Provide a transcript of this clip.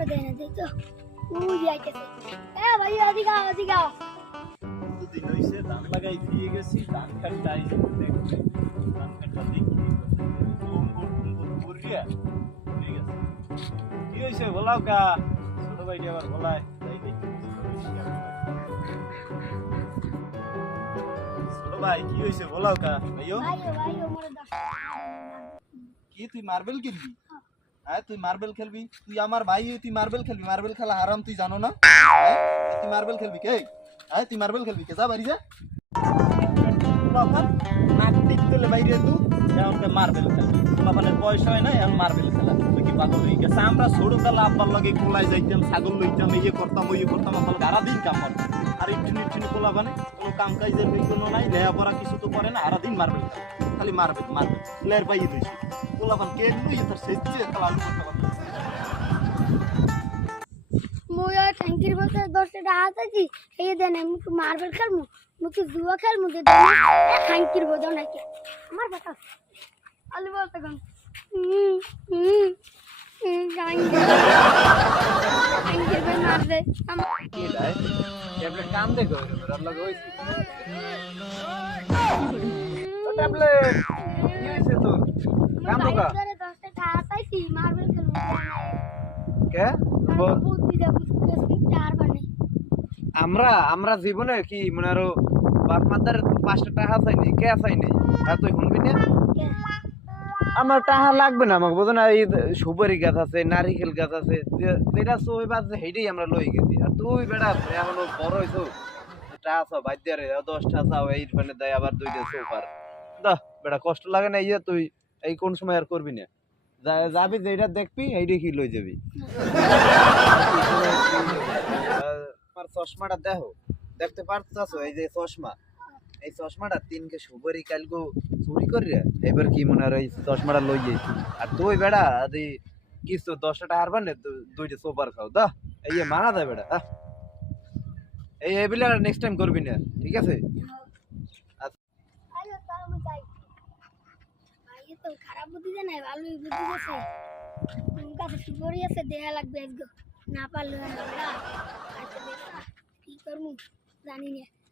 করে দেয় না দেখো উই আইতেছে ভাই ওদিকে আও ওদিকে আও দুদিন হইছে ধান লাগাই দিয়ে গেছি ধান কাটতে আইছে দেখতে ধান কাটতে দেখি বুড়িয়া ঠিক আছে কি হইছে বলাও কা ছোট ভাইটি আবার বলায় তাই দেখি ছোট ভাই কি হইছে বলাও কা ভাইও ভাইও মোরে 10 কি তুই মার্বেল কিনবি হ্যাঁ তুই মার্বেল খেলবি তুই আমার ভাই তুই মার্বেল খেলবি মার্বেল খেলা হারাম তুই জানো না তুই মার্বেল খেলবি কে হ্যাঁ তুই মার্বেল খেলবি কে যা বাড়ি যা নাক টিপতেলে বাইরে তু এখন মার্বেল খেলবি তোমার বয়স হয় না এখন মার্বেল খেলা তুই কি পাগল হয়ে গেছে আমরা ছোটবেলা আব্বার লগে কোলায় যাইতাম ছাগল লইতাম ইয়ে করতাম আমার সারা দিন কাম করতাম আর ইট্টুনি কোলা বানে কোনো কাম কাজের কোনো নাই লেয়াপড়া কিছু তো করে না সারাদিন মার্বেল খালি মার্বেল প্লেয়ার পাইয়ে দিয়েছি কোলাবান কে লই তার সেজছে তাহলে আলু করতে পারবে মই আর ট্যাঙ্কির বসে 10 টাকা আছি এই দেন আমি মার্বেল খেলমু মুকে জুয়া খেলমু দে ট্যাঙ্কির বদন নাকি আমার বাতা আলু বলতে গম ট্যাঙ্কির বদন মারবে কি লাই ট্যাবলেট কাম দেখো ওর লগে হইছে ও ট্যাবলেট কি হইছে তোর কাম রোকা 10 টাকা আছি মার্বেল খেলমু কে বুদ্ধি দে বুদ্ধি চার বানে আমরা জীবনে কি মনে আরো বাপ মাতার 5 টাকা চাইনি কে চাইনি আর তুই শুনবি না আমার টাকা লাগবে না আমাকে বুঝো না এই সুপারি গাছ আছে নারিকেল গাছ আছে যেটা সই বাজছে সেইটাই আমরা লই গেছি আর তুই বেড়া এখনো বড় হইছো টাকা চাও বাদ দিয়ে 10 টাকা চাও এই মানে দেয় আবার 2টা সুপার দা বেড়া কষ্ট লাগে না ইয়ে তুই এই কোন সময় আর করবি না যাবি যেটা দেখবি এইটাই কি লই যাবি আমার চশমাটা দেখতে পারতাছো এই যে চশমা এই চশমাটা 3 কে সুপারি কালগো চুরি করি এবার কি মনে হয় এই চশমাটা লই যাইছি আর তুই বেড়া আদি কিছু 10 টাকা হারবা না 2টা সুপার খাও দা এই মানা যায় বেড়া এই এবিলা নেক্সট টাইম করবি না ঠিক আছে আইও তাও আমি যাই ভাই তো খারাপ বুদ্ধি দেয় না ভালোই বুদ্ধি আছে আমার কাছে সুপারি আছে দেয়া লাগবে আজকে না পারলে না আচ্ছা দেখা কি করবো জানি না